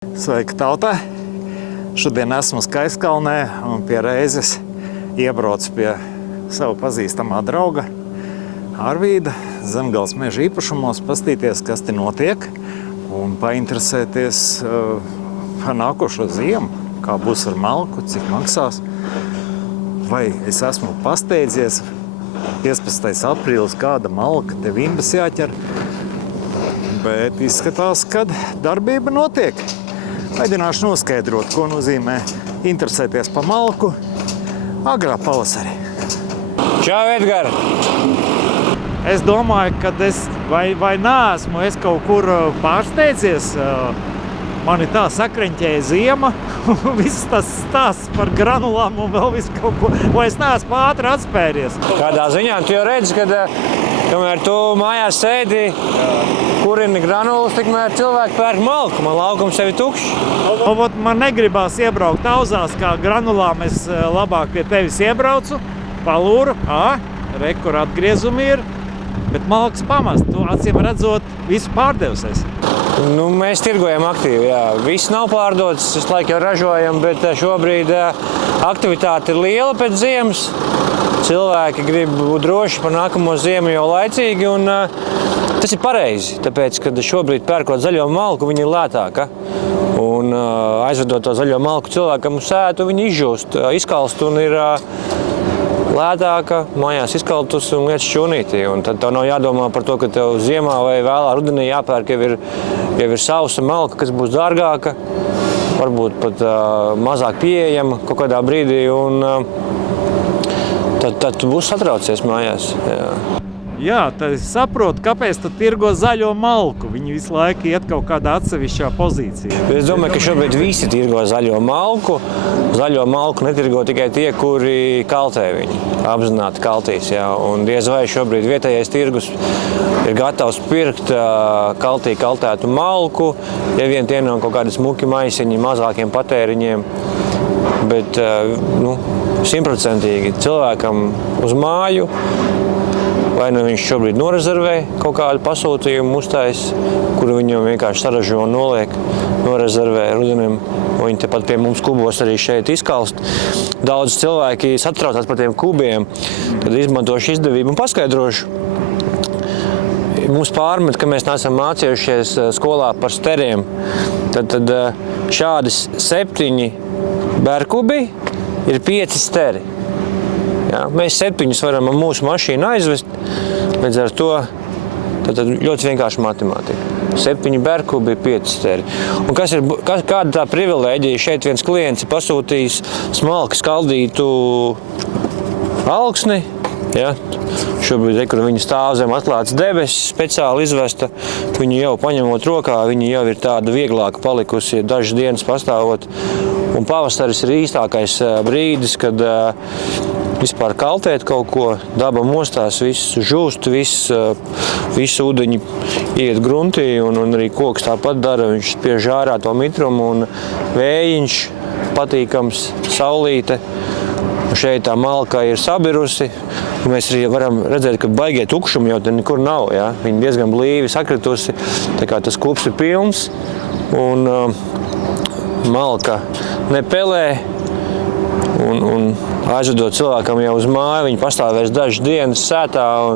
Sveika, tautā! Šodien esmu Skaistkalnē un pie reizes iebraucu pie sava pazīstamā drauga Arvīda Zemgales meža īpašumos, paskatīties, kas te notiek un painteresēties par nākošo ziemu, kā būs ar malku, cik maksās. Vai es esmu pasteidzies, 15. aprīlis, kāda malka te vimbas jāķer, bet izskatās, ka darbība notiek. Mēģināšu noskaidrot, ko nozīmē interesēties par malku agrā pavasarī. Čau, Edgar! Es domāju, ka vai neesmu es kaut kur pārsteidzies. Man ir tā sakreņķēja ziema, viss tas stāsts par granulām un vēl visu kaut ko. Vai es neesmu ātri atspēries? Kādā ziņā tu jau redzi, kad kamēr tu mājās sēdi, kurini granulas, tikmēr cilvēki pērk malku. Man laukums sevi tukšs. Man negribās iebraukt auzās kā granulām. Es labāk pie tevis iebraucu, palūru. Re, kur atgriezumi ir. Bet malkas pamast, tu acīm redzot, visu pārdevusies. Mēs tirgojam aktīvi, jā. Viss nav pārdots, visu laiku jau ražojam, bet šobrīd aktivitāte ir liela pēc ziemas. Cilvēki grib būt droši par nākamo ziemu jau laicīgi, un tas ir pareizi, tāpēc, kad šobrīd pērkot zaļo malku, viņa ir lētāka. Un aizvedot to zaļo malku cilvēkam uz sētu, viņa izžūst, izkalst un ir lētāka, mājās izkaltus un lietas šķūnītī. Un tad tev nav jādomā par to, ka tev ziemā vai vēlā rudenī jāpērk jau ir sausa malka, kas būs dārgāka, varbūt pat mazāk pieejama kaut kādā brīdī, un tad tu būsi satraucies mājās. Jā, tad es saprotu, kāpēc tu tirgo zaļo malku. Viņi visu laiku iet kaut kādā atsevišķā pozīcijā. Es domāju, ka šobrīd visi tirgo zaļo malku. Zaļo malku netirgo tikai tie, kuri kaltē viņu, apzināti kaltīs. Jā. Un diez vai šobrīd vietējais tirgus ir gatavs pirkt kaltētu malku, ja vien tie nav kaut kādi smuki maisiņi mazākiem patēriņiem. Bet 100% cilvēkam uz māju, vai nu viņš šobrīd norezervē kaut kādu pasūtījumu uztais, kuru viņam vienkārši saražo un noliek, norezervē rudenim. Viņi tepat pie mums kubos arī šeit izkalst. Daudz cilvēki satraucās par tiem kubiem, tad izmantošu izdevību un paskaidrošu. Mums pārmet, ka mēs neesam mācījušies skolā par steriem. Tad šādi 7 bērkubi ir 5 steri. Jā, mēs 7 varam ar mūsu mašīnu aizvest, līdz ar to tad ļoti vienkārši matemātika. 7 bērkubi, 5 steri. Un kāda tā privilēģija? Šeit viens klients ir pasūtījis smalki skaldītu alksni. Ja? Šobrīd, kur viņa stāv zem atklātas debesis, speciāli izvesta. Viņu jau paņemot rokā, viņa jau ir tāda vieglāka palikusi, dažas dienas pastāvot. Un pavasaris ir īstākais brīdis, kad vispār kaltēt kaut ko, daba mostās, viss žūst, viss ūdeņi iet gruntī, un arī koks tāpat dara, viņš spiež ārā to mitrumu, un vējiņš patīkams, saulīte. Un šeit tā malka ir sabirusi, un mēs arī varam redzēt, ka baigie tukšumi jau te nekur nav, ja? Viņa diezgan blīvi sakritusi, tā kā tas kups ir pilns, un malka nepelē, un aizvedot cilvēkam jau uz māju, viņi pastāvēs dažas dienas sētā un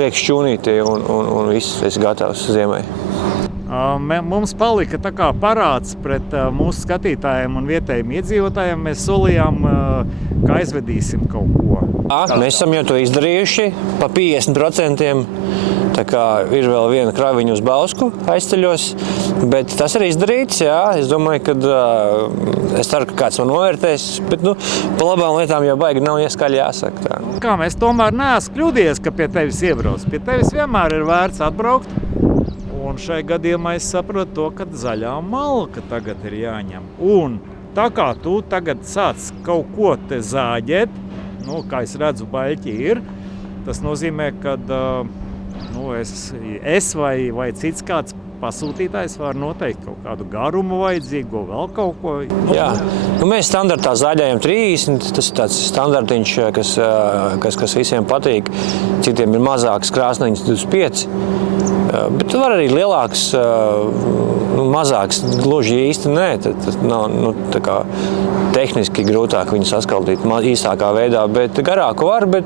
liek šķūnītī, un viss esi gatavs ziemai. Mums palika tā kā parāds pret mūsu skatītājiem un vietējiem iedzīvotājiem. Mēs solījām, ka aizvedīsim kaut ko. Mēs esam jau to izdarījuši pa 50%. Tā kā ir vēl viena kraviņa uz Bausku aizceļos, bet tas ir izdarīts, jā. Es domāju, ka es ceru, ka kāds man novērtēs, bet pa labām lietām jau baigi nav ieskaļi jāsaka. Tā. Kā mēs tomēr neesam kļūdījies, ka pie tevis iebrauc. Pie tevis vienmēr ir vērts atbraukt, un šai gadījumā es saprotu to, ka zaļā malka tagad ir jāņem. Un tā kā tu tagad sāc kaut ko te zāģēt, kā es redzu, baļķi ir, tas nozīmē, ka es vai cits kāds pasūtītājs var noteikt kaut kādu garumu vajadzīgo, vēl kaut ko. Jā, mēs standartā zāģējam 30, tas ir tāds standartiņš, kas visiem patīk. Citiem ir mazāks krāsniņas 25, bet var arī lielāks mazāks gluži īsti nē, tas nav tā kā tehniski grūtāk viņu saskaldīt īsākā veidā, bet garāku var, bet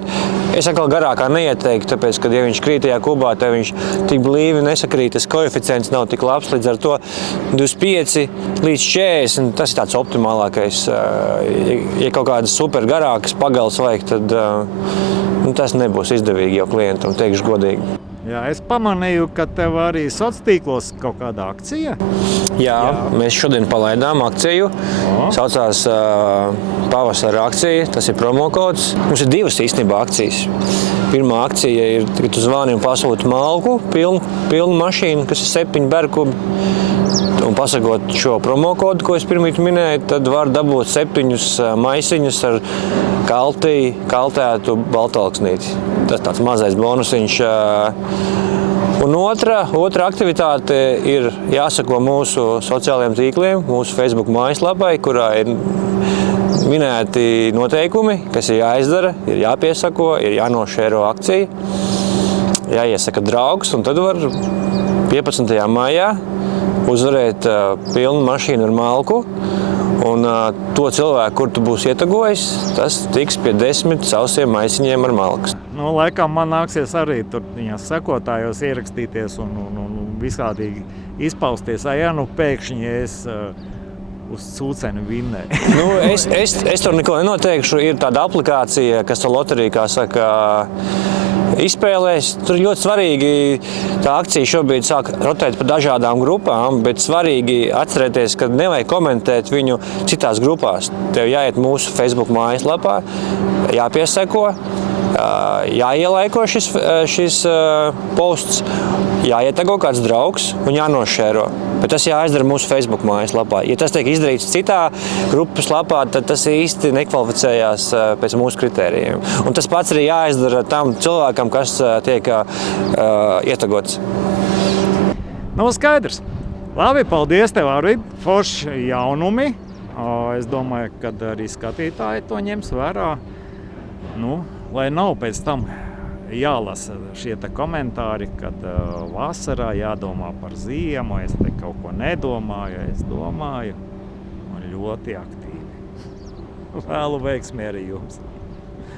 es atkal garākā neieteiktu, tāpēc, ka ja viņš krīt tajā kubā, tad viņš tik blīvi nesakrīt, tas koeficients nav tik labs, līdz ar to 25 līdz 40, tas ir tāds optimālākais. Ja kaut kādas super garākas pagals vajag, tad tas nebūs izdevīgi jau klientam, teikšu godīgi. Jā, es pamanīju, ka tev arī sociālos tīklos kaut kāda akcija. Jā, mēs šodien palaidām akciju. Saucās pavasara akcija, tas ir promokods. Mums ir divas īstenībā akcijas. Pirmā akcija ir, kad tu zvani un pasūti malku, pilnu mašīnu, kas ir 7 berkubi. Un pasakot šo promokodu, ko es pirmīt minēju, tad var dabūt 7 maisiņus ar kaltētu baltalksnīti. Tas tāds mazais bonusiņš. Un otra aktivitāte ir jāsako mūsu sociālajiem tīkliem, mūsu Facebook mājaslapai, kurā ir minēti noteikumi, kas ir jāizdara, ir jāpiesako, ir jānošēro akcija, jāiesaka draugs, un tad var 15. maijā uzvarēt pilnu mašīnu ar malku. Un to cilvēku, kur tu būsi ietagojis, tas tiks pie 10 sausiem maisiņiem ar malkas. Nu, laikam man nāksies arī tur viņas sekotājos ierakstīties un visādīgi izpausties. Ja nu pēkšņi es uz cūceni vinnēju. Nu, es tur neko nenoteikšu. Ir tāda aplikācija, kas to loteriju, kā saka, izspēlēs. Tur ļoti svarīgi, tā akcija šobrīd sāk rotēt pa dažādām grupām, bet svarīgi atcerēties, ka nevajag komentēt viņu citās grupās. Tev jāiet mūsu Facebook mājaslapā, jāpieseko, jāielaiko šis posts, jāietago kāds draugs un jānošēro. Bet tas jāizdara mūsu Facebook mājaslapā. Ja tas tiek izdarīts citā grupas lapā, tad tas īsti nekvalificējās pēc mūsu kritērijiem. Un tas pats arī jāizdara tam cilvēkam, kas tiek ietagots. Nu, skaidrs. Labi, paldies tev, Arvid. Forši jaunumi. Es domāju, ka arī skatītāji to ņems vērā. Nu, lai nav pēc tam jālasa šie komentāri, kad vasarā jādomā par ziemu, es te kaut ko nedomāju, es domāju, un ļoti aktīvi. Vēlu veiksmi arī jums!